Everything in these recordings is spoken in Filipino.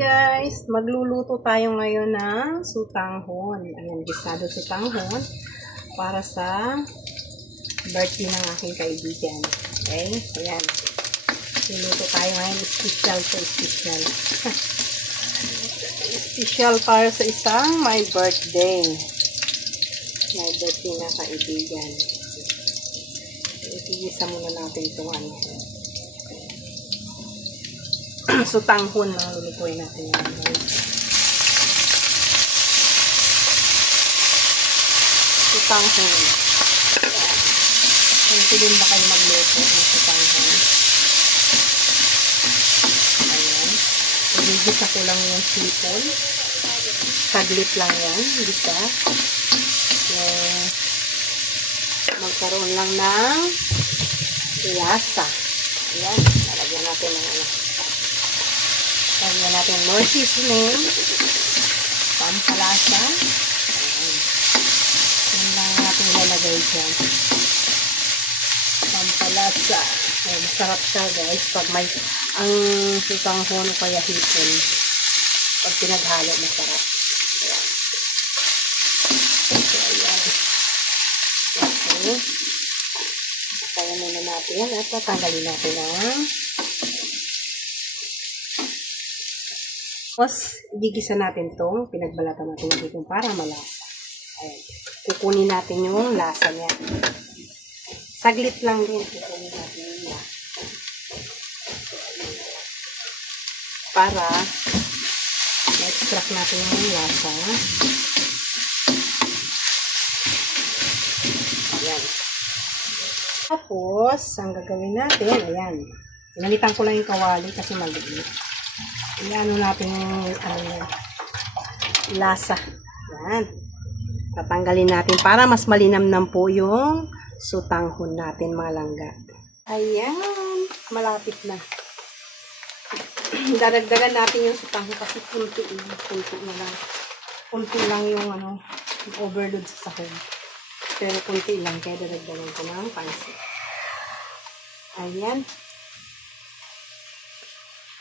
Guys, magluluto tayo ngayon ng sutanghon. Ayan, gisado sutanghon para sa birthday ng aking kaibigan. Okay? Ayan. Luluto tayo ngayon. Special to special. Special para sa isang my birthday. My birthday na kaibigan. Itigisa muna natin itong ano. Sutanghon na lulutuin natin yan. Sutanghon. Ito din ba kayo magluto ng sutanghon? Ayan. Igigisa ko lang yung sipon. Saglit lang yan. Gisa. Magkaroon lang ng lasa. Ayan. Lalagyan natin ng ano. Lagyan natin more seasoning, pampalasa. Ayan. Yan lang natin ilalagay dyan. Pampalasa. Ayan, masarap siya guys. Pag may ang sutanghon o kaya hipon. Pag pinaghalo, masarap. Ayan. So, ayan. Okay. Kaya muna natin at tatanggalin natin ang tapos, igigisa natin itong pinagbalatan natin ng hipon para malasa. Ayan. Kukunin natin yung lasa niya. Saglit lang din. Kukunin natin yung lasa. Para ma-extract natin yung lasa. Ayan. Tapos, ang gagawin natin, ayan. Nalitan ko lang yung kawali kasi maliit. Iano natin yung lasa. Yan. Tatanggalin natin para mas malinamnam po yung sutanghon natin mga langga. Ayan. Malapit na. Daragdagan natin yung sutanghon kasi punti na lang. Punti lang yung overload sa sahog. Pero punti lang kaya daragdagan ko ng pansit. Ayan.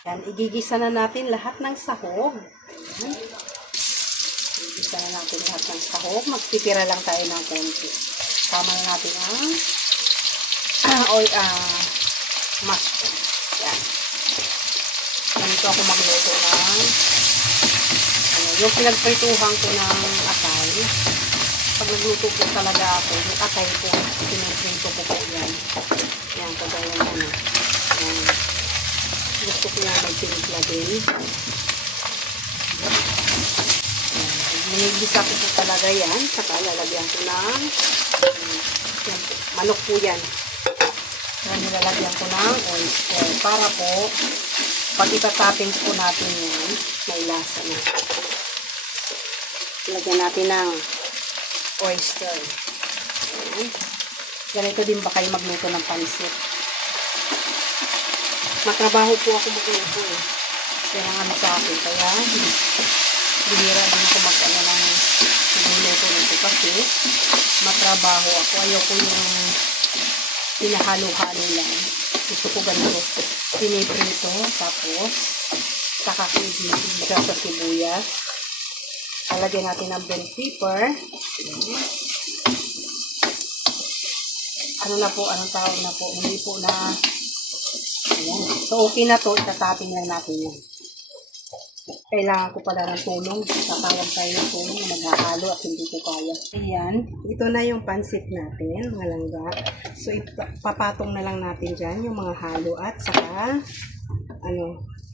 Yan, igigisa na natin lahat ng sahog. Igigisa na natin lahat ng sahog. Magtitira lang tayo ng konti. Tama na natin ang mushroom. Yan. Ganito ako magluto ng yung pinagprituhan ko ng atay. Pag nagluto po talaga ako, yung atay ko, pinagprito ko po yan. Yan, kagaya yan. Yan. Gusto ko yan magpinigla din. Minigisa ko po talaga yan. Saka lalagyan ko ng manok po yan. Nilalagyan ko ng oyster. Para po, pag itatoppings po natin yan, may lasa na. Lagyan natin ng oyster. Ganito din ba kayo magluto ng pansit? Matrabaho po ako magluto eh. Kailangan sa akin. Kaya, bihira din ako mag-ano ng magluto nito kasi matrabaho ako. Ayoko yung pinahalo-halo lang. Gusto ko ganito. Piniprito. Tapos, saka ko igisa sa sibuyas. Alagyan natin ng bell pepper. Ano na po, anong tawag na po. Hindi po na ayan. So, okay na to. Itatapping lang natin yan. Kailangan ko pala ng tulong. Tatawag tayo ng tulong na maghahalo at hindi ko kaya. Ayan. Ito na yung pansit natin, mga langga. So, papatong na lang natin dyan yung mga halo at saka,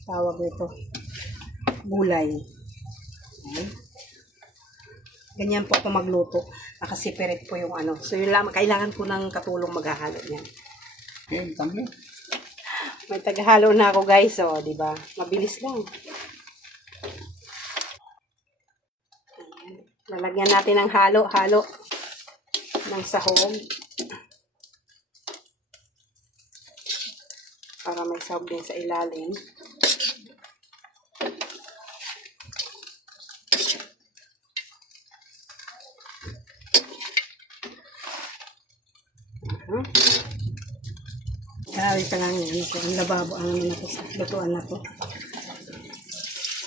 tawag nito, gulay. Ayan. Ganyan po ako magluto. Nakasiperate po yung So, yun lang. Kailangan ko ng katulong maghahalo niyan. Okay, tambi. May taghalo na ako guys, di ba? Mabilis lang. Lalagyan natin ng halo-halo ng sahog. Para may sahog din sa ilalim. Grabe pa lang yan. Ang lababo ang lutuan na to.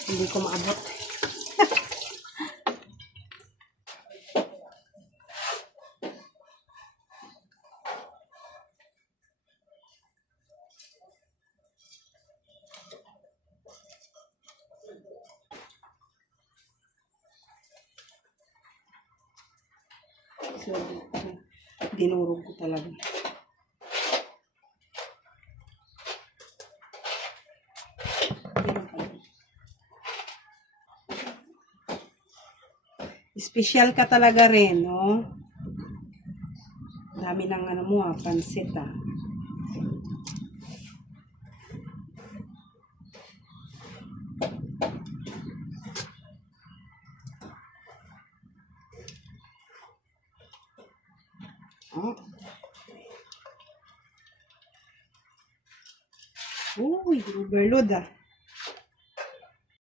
Hindi ko maabot. So, dinurog ko talaga. Special ka talaga rin, no? Dami ng ano mo, pansit, ah. Oh. Uy, overload, ah.